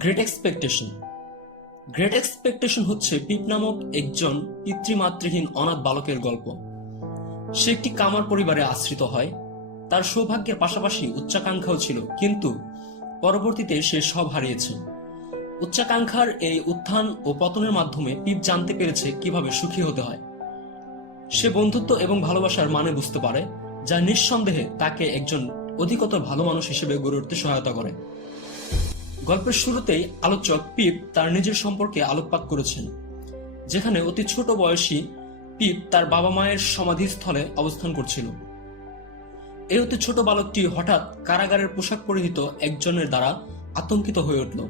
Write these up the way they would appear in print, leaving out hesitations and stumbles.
Great expectation. Great expectation হচ্ছে পিপ নামক একজন পিতৃমাতৃহীন অনাথ বালকের গল্প। সে একটি কামার পরিবারে আশ্রিত হয়। তার সৌভাগ্যের পাশাপাশি উচ্চাকাঙ্ক্ষাও ছিল, কিন্তু পরবর্তীতে সে সব হারিয়েছে। উচ্চাকাঙ্ক্ষার এই উত্থান ও পতনের মাধ্যমে পিপ জানতে পেরেছে কিভাবে সুখী হতে হয়। সে বন্ধুত্ব এবং ভালোবাসার মানে বুঝতে পারে, যা নিঃসন্দেহে তাকে একজন অধিকতর ভালো মানুষ হিসেবে গড়ে উঠতে সহায়তা করে। গল্পের শুরুতেই আলোচক পিপ তার নিজের সম্পর্কে আলোকপাত করেছেন, যেখানে অতি ছোট বয়সী পিপ তার বাবা মায়ের সমাধিস্থলে অবস্থান করছিল। এই অতি ছোট বালকটি হঠাৎ কারাগারের পোশাক পরিহিত একজনের দ্বারা আতঙ্কিত হয়ে উঠল।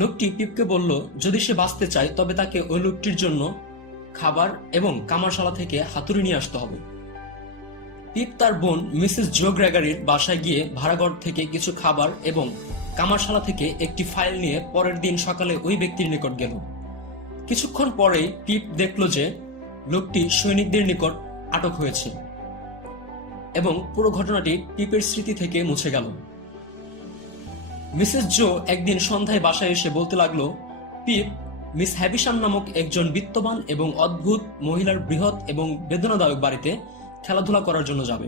লোকটি পিপকে বলল, যদি সে বাঁচতে চায় তবে তাকে ওই লোকটির জন্য খাবার এবং কামারশালা থেকে হাতুড়ি নিয়ে আসতে হবে। পিপ তার বোন মিসেস জো গ্রেগারির বাসায় গিয়ে ভাড়াঘর থেকে কিছু খাবার এবং কামারশালা থেকে একটি ফাইল নিয়ে পরের দিন সকালে ওই ব্যক্তির নিকট গেল। কিছুক্ষণ পরেই পিপ দেখল যে লোকটি সৈনিকদের নিকট আটক হয়েছে এবং পুরো ঘটনাটি পিপের স্মৃতি থেকে মুছে গেল। মিসেস জো একদিন সন্ধ্যায় বাসায় এসে বলতে লাগলো, পিপ মিস হ্যাভিশাম নামক একজন বিত্তবান এবং অদ্ভুত মহিলার বৃহৎ এবং বেদনাদায়ক বাড়িতে খেলাধুলা করার জন্য যাবে।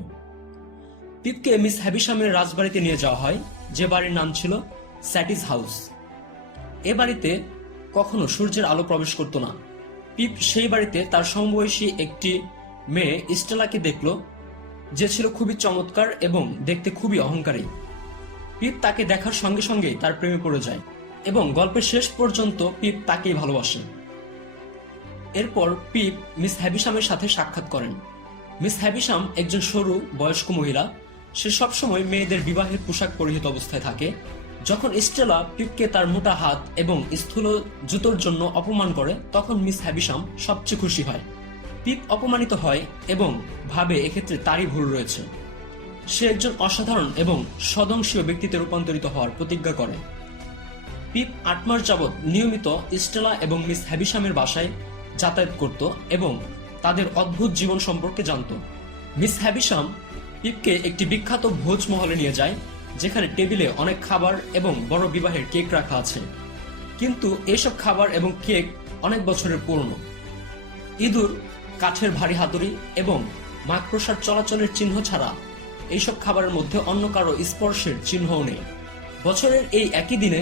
পিপকে মিস হ্যাভিশামের রাজবাড়িতে নিয়ে যাওয়া হয়, যে বাড়ির নাম ছিল স্যাটিস হাউস। এ বাড়িতে কখনো সূর্যের আলো প্রবেশ করত না। পিপ সেই বাড়িতে তার সমবয়সী একটি মেয়ে স্টেলাকে দেখল, যে ছিল খুবই চমৎকার এবং দেখতে খুবই অহংকারী। পিপ তাকে দেখার সঙ্গে সঙ্গেই তার প্রেমে পড়ে যায় এবং গল্পের শেষ পর্যন্ত পিপ তাকেই ভালোবাসে। এরপর পিপ মিস হ্যাভিশামের সাথে সাক্ষাৎ করেন। মিস হ্যাভিশাম একজন সরু বয়স্ক মহিলা। সে সবসময় মেয়েদের বিবাহের পোশাক পরিহিত অবস্থায় থাকে। যখন স্টেলা পিপকে তার মোটা হাত এবং স্থূল জুতোর জন্য অপমান করে, তখন মিস হ্যাভিশাম সবচেয়ে খুশি হয়। পিপ অপমানিত হয় এবং ভাবে এক্ষেত্রে তারই ভুল রয়েছে। সে একজন অসাধারণ এবং সদংশীয় ব্যক্তিতে রূপান্তরিত হওয়ার প্রতিজ্ঞা করে। পিপ 8 মাস যাবৎ নিয়মিত স্টেলা এবং মিস হ্যাভিশামের বাসায় যাতায়াত করত এবং তাদের অদ্ভুত জীবন সম্পর্কে জানত। মিস হ্যাভিশাম পিপকে একটি বিখ্যাত ভোজমহলে নিয়ে যায়, যেখানে টেবিলে অনেক খাবার এবং বড় বিবাহের কেক রাখা আছে। কিন্তু এসব খাবার এবং কেক অনেক বছরের পুরনো। ইঁদুর, কাঠের ভারী হাতুড়ি এবং মাকড়সার চলাচলের চিহ্ন ছাড়া এইসব খাবারের মধ্যে অন্য কারো স্পর্শের চিহ্নও নেই। বছরের এই একই দিনে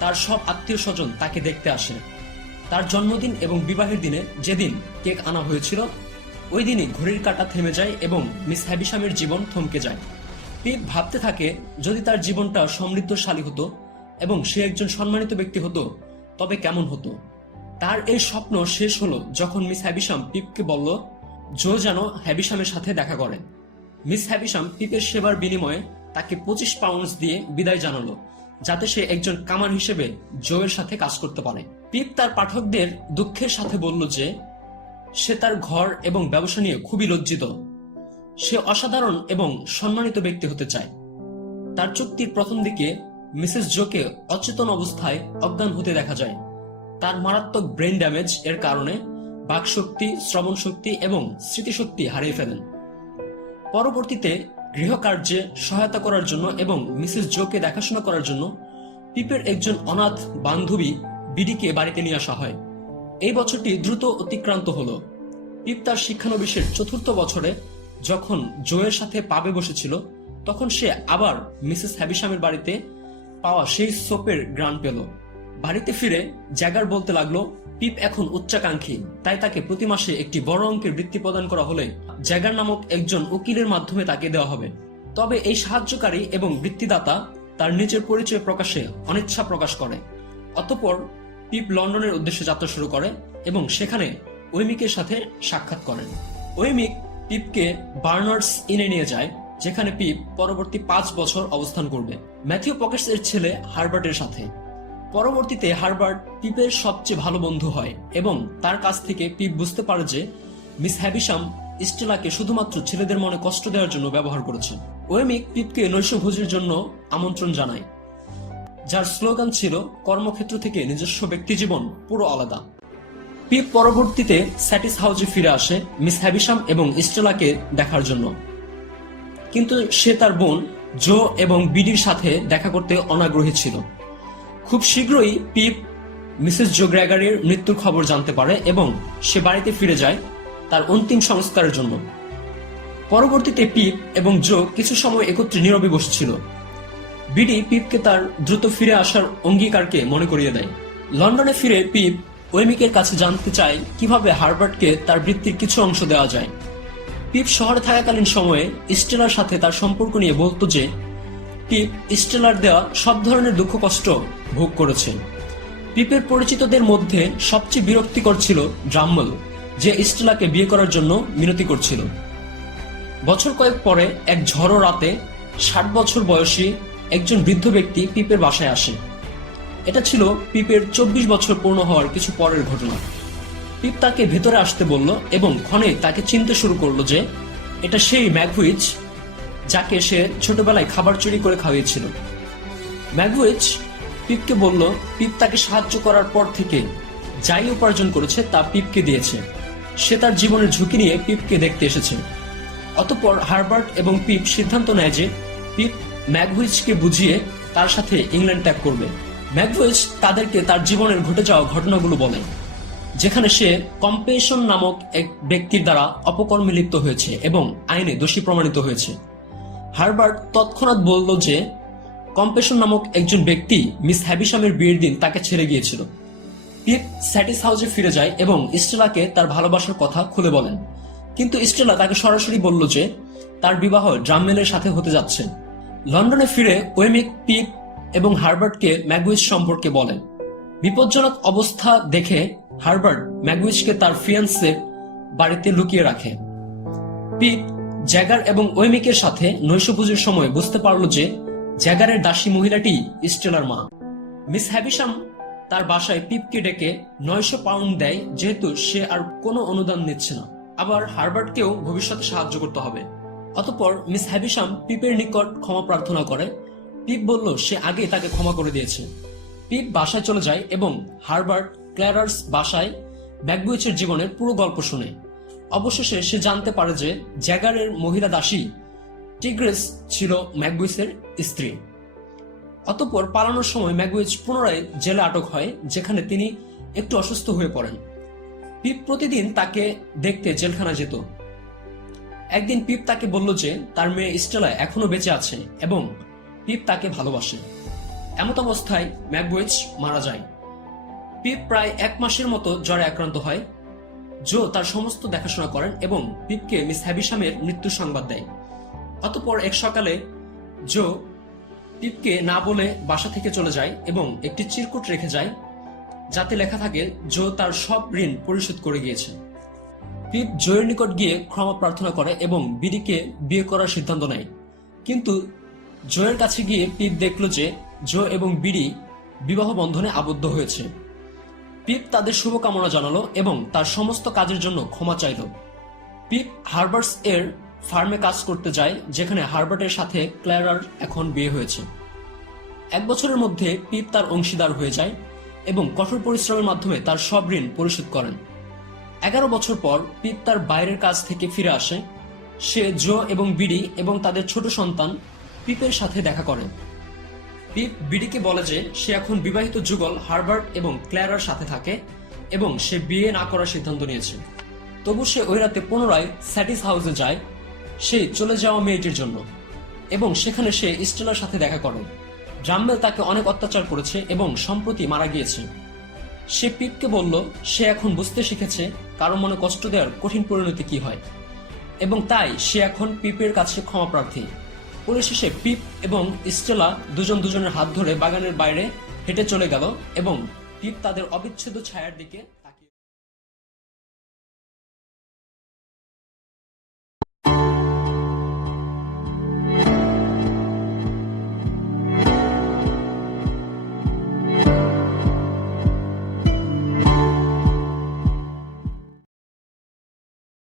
তার সব আত্মীয় স্বজন তাকে দেখতে আসে। তার জন্মদিন এবং বিবাহের দিনে যেদিন কেক আনা হয়েছিল, ওই দিনই ঘড়ির কাঁটা থেমে যায় এবং মিস হ্যাভিশামের জীবন থমকে যায়। পিপ ভাবতে থাকে, যদি তার জীবনটা সমৃদ্ধশালী হতো এবং সে একজন সম্মানিত ব্যক্তি হতো তবে কেমন হতো। তার এই স্বপ্ন শেষ হলো যখন মিস হ্যাভিশাম পিপকে বলল জো যেন হ্যাভিশামের সাথে দেখা করে। মিস হ্যাভিশাম পিপের সেবার বিনিময়ে তাকে 25 পাউন্ড দিয়ে বিদায় জানালো, যাতে সে একজন কামার হিসেবে জোয়ের সাথে কাজ করতে পারে। পিপ তার পাঠকদের দুঃখের সাথে বলল যে সে তার ঘর এবং ব্যবসা নিয়ে খুবই লজ্জিত। সে অসাধারণ এবং সম্মানিত ব্যক্তি হতে চায়। তার চুক্তির প্রথম দিকে মিসেস জোকে অচেতন অবস্থায় অজ্ঞান হতে দেখা যায়। তার মারাত্মক ব্রেন ড্যামেজ এর কারণে বাকশক্তি, শ্রবণ শক্তি এবং স্মৃতিশক্তি হারিয়ে ফেলেন। পরবর্তীতে গৃহকার্যে সহায়তা করার জন্য এবং মিসেস জোকে দেখাশোনা করার জন্য পিপের একজন অনাথ বান্ধবী বিডিকে বাড়িতে নিয়ে আসা হয়। এই বছরটি দ্রুত অতিক্রান্ত হলো। পিপ তার শিক্ষানবিশের 4র্থ বছরে যখন জোয়ের সাথে পাবে বসেছিল, তখন সে আবার মিসেস হ্যাভিশামের বাড়িতে পাওয়া সেই সোপের ঘ্রাণ পেল। বাড়িতে ফিরে জ্যাগার বলতে লাগলো, পিপ এখন উচ্চাকাঙ্ক্ষী, তাই তাকে প্রতি মাসে একটি বড় অঙ্কের বৃত্তি প্রদান করা হলে জ্যাগার নামক একজন উকিলের মাধ্যমে তাকে দেওয়া হবে। তবে এই সাহায্যকারী এবং বৃত্তিদাতা তার নিজের পরিচয় প্রকাশে অনিচ্ছা প্রকাশ করে। অতঃপর পিপ লন্ডনের উদ্দেশ্যে যাত্রা শুরু করে এবং সেখানে ওয়েমিকের সাথে সাক্ষাৎ করেন। ওয়েমিক পিপকে বার্নার্ডস ইনে নিয়ে যায়, যেখানে পিপ পরবর্তী 5 বছর অবস্থান করবে ম্যাথিউ পকেটস এর ছেলে হার্বার্টের সাথে। পরবর্তীতে হার্বার্ট পিপের সবচেয়ে ভালো বন্ধু হয় এবং তার কাছ থেকে পিপ বুঝতে পারে যে মিস হ্যাভিশাম স্টেলাকে শুধুমাত্র ছেলেদের মনে কষ্ট দেওয়ার জন্য ব্যবহার করেছে। ওয়েমিক পিপকে নৈশভোজের জন্য আমন্ত্রণ জানায়, যার স্লোগান ছিল কর্মক্ষেত্র থেকে নিজস্ব ব্যক্তিজীবন পুরো আলাদা। পিপ পরবর্তীতে স্যাটিস হাউসে ফিরে আসে মিস হ্যাভিশাম এবং স্টেলাকে দেখার জন্য, কিন্তু সে তার বোন জো এবং বিডির সাথে দেখা করতে অনাগ্রহী ছিল। খুব শীঘ্রই পিপ মিসেস জো গ্রেগারির মৃত্যুর খবর জানতে পারে এবং সে বাড়িতে ফিরে যায় তার অন্তিম সংস্কারের জন্য। পরবর্তীতে পিপ এবং জো কিছু সময় একত্রে নীরবে বসেছিল। বিডি পিপকে তার দ্রুত ফিরে আসার অঙ্গীকারকে মনে করিয়ে দেয়। লন্ডনে ফিরে পিপ ওয়েমিকের কাছে জানতে চায় কিভাবে হার্বার্টকে তার বৃত্তির কিছু অংশ দেওয়া যায়। পিপ শহরে থাকাকালীন সময়ে স্টেলার সাথে তার সম্পর্ক নিয়ে বলতো যে পিপ স্টেলার দেওয়া সব ধরনের দুঃখ কষ্ট ভোগ করেছে। পিপের পরিচিতদের মধ্যে সবচেয়ে বিরক্তিকর ছিল ড্রাম্বল, যে স্টেলাকে বিয়ে করার জন্য মিনতি করছিল। বছর কয়েক পরে এক ঝড়ো রাতে 60 বছর বয়সী একজন বৃদ্ধ ব্যক্তি পিপের বাসায় আসে। এটা ছিল পিপের 24 বছর পূর্ণ হওয়ার কিছু পরের ঘটনা। পিপ তাকে ভেতরে আসতে বলল এবং ক্ষণে তাকে চিনতে শুরু করলো যে এটা সেই ম্যাগউইচ যাকে সে ছোটবেলায় খাবার চুরি করে খাওয়িয়েছিল। ম্যাগউইচ পিপকে বলল পিপ তাকে সাহায্য করার পর থেকে যাই উপার্জন করেছে তা পিপকে দিয়েছে। সে তার জীবনের ঝুঁকি নিয়ে পিপকে দেখতে এসেছে। অতঃপর হার্বার্ট এবং পিপ সিদ্ধান্ত নেয় যে পিপ ম্যাগউইচকে বুঝিয়ে তার সাথে ইংল্যান্ড ত্যাগ করবে। ম্যাগউইচ তাদেরকে তার জীবনের ঘটে যাওয়া ঘটনাগুলো বলে, যেখানে সে কম্পেশন নামক এক ব্যক্তির দ্বারা অপকর্মে লিপ্ত হয়েছে এবং আইনে দোষী প্রমাণিত হয়েছে। হার্বার্ট তৎক্ষণাৎ বলল যে কম্পেশন নামক একজন ব্যক্তি মিস হ্যাভিশামের বিয়ের দিন তাকে ছেড়ে গিয়েছিল। পিপ স্যাটিস হাউসে ফিরে যায় এবং স্টেলাকে তার ভালোবাসার কথা খুলে বলেন, কিন্তু স্টেলা তাকে সরাসরি বলল যে তার বিবাহ ড্রামমেলের সাথে হতে যাচ্ছে। লন্ডনে ফিরে ওয়েমিক পিপ এবং হার্বার্টকে ম্যাগউইচ সম্পর্কে বলেন। বিপজ্জনক অবস্থা দেখে হার্বার্ট ম্যাগউইচকে তার ফিয়ান্সের বাড়িতে লুকিয়ে রাখে। পিপ জ্যাগার এবং ওয়েমিকের সাথে নৈশভোজের সময় বুঝতে পারল যে জ্যাগারের দাসী মহিলাটি স্টেলার মা। মিস হ্যাভিশাম তার বাসায় পিপকে ডেকে 900 পাউন্ড দেয়, যেহেতু সে আর কোনো অনুদান নিচ্ছে না। আবার হার্বার্টকেও ভবিষ্যতে সাহায্য করতে হবে। অতঃপর মিস হ্যাভিশাম পিপের নিকট ক্ষমা প্রার্থনা করে। পিপ বলল সে আগে তাকে ক্ষমা করে দিয়েছে। পিপ বাসায় চলে যায় এবং হার্বার্ট ক্ল্যারার্স বাসায় ম্যাগউইচের জীবনের পুরো গল্প শুনে। অবশেষে সে জানতে পারে যে জ্যাগারের মহিলা দাসী টিগ্রেস ছিল ম্যাগউইচের স্ত্রী। অতঃপর পালানোর সময় ম্যাগউইচ পুনরায় জেলে আটক হয়, যেখানে তিনি একটু অসুস্থ হয়ে পড়েন। পিপ প্রতিদিন তাকে দেখতে জেলখানা যেত। একদিন পিপ তাকে বলল যে তার মেয়ে স্টেলা এখনো বেঁচে আছে এবং পিপ তাকে ভালোবাসে। এমত অবস্থায় ম্যাগউইচ মারা যায়। পিপ প্রায় 1 মাসের মতো জ্বরে আক্রান্ত হয়। জো তার সমস্ত দেখাশোনা করেন এবং পিপকে মিস হ্যাভিশামের মৃত্যুর সংবাদ দেয়। অতঃপর এক সকালে জো পিপকে না বলে বাসা থেকে চলে যায় এবং একটি চিরকুট রেখে যায়, যাতে লেখা থাকে জো তার সব ঋণ পরিশোধ করে গিয়েছে। পিপ জোয়ের নিকট গিয়ে ক্ষমা প্রার্থনা করে এবং বিডিকে বিয়ে করার সিদ্ধান্ত নেয়। কিন্তু জোয়ের কাছে গিয়ে পিপ দেখল যে জো এবং বিডি বিবাহ বন্ধনে আবদ্ধ হয়েছে। পিপ তাদের শুভকামনা জানালো এবং তার সমস্ত কাজের জন্য ক্ষমা চাইল। পিপ হার্বার্টস এর ফার্মে কাজ করতে যায়, যেখানে হার্বার্টের সাথে ক্ল্যারার এখন বিয়ে হয়েছে। 1 বছরের মধ্যে পিপ তার অংশীদার হয়ে যায় এবং কঠোর পরিশ্রমের মাধ্যমে তার সব ঋণ পরিশোধ করেন। 11 বছর পর পিপ তার বাইরের কাজ থেকে ফিরে আসে। সে জো এবং বিডি এবং তাদের ছোট সন্তান পিপের সাথে দেখা করে। পিপ বিডিকে বলে যে সে এখন বিবাহিত যুগল হার্বার্ট এবং ক্ল্যারার সাথে থাকে এবং সে বিয়ে না করার সিদ্ধান্ত নিয়েছে। তবু সে ওই রাতে পুনরায় স্যাটিস হাউসে যায় সেই চলে যাওয়া মেয়েটির জন্য এবং সেখানে সে স্টেলার সাথে দেখা করে। ড্রামমেল তাকে অনেক অত্যাচার করেছে এবং সম্প্রতি মারা গিয়েছে। সে পিপকে বলল সে এখন বুঝতে শিখেছে কারো মনে কষ্ট দেওয়ার কঠিন পরিণতি কি হয় এবং তাই সে এখন পিপের কাছে ক্ষমা প্রার্থী। পরিশেষে পিপ এবং স্টেলা দুজনের হাত ধরে বাগানের বাইরে হেঁটে চলে গেল এবং পিপ তাদের অবিচ্ছেদ্য ছায়ার দিকে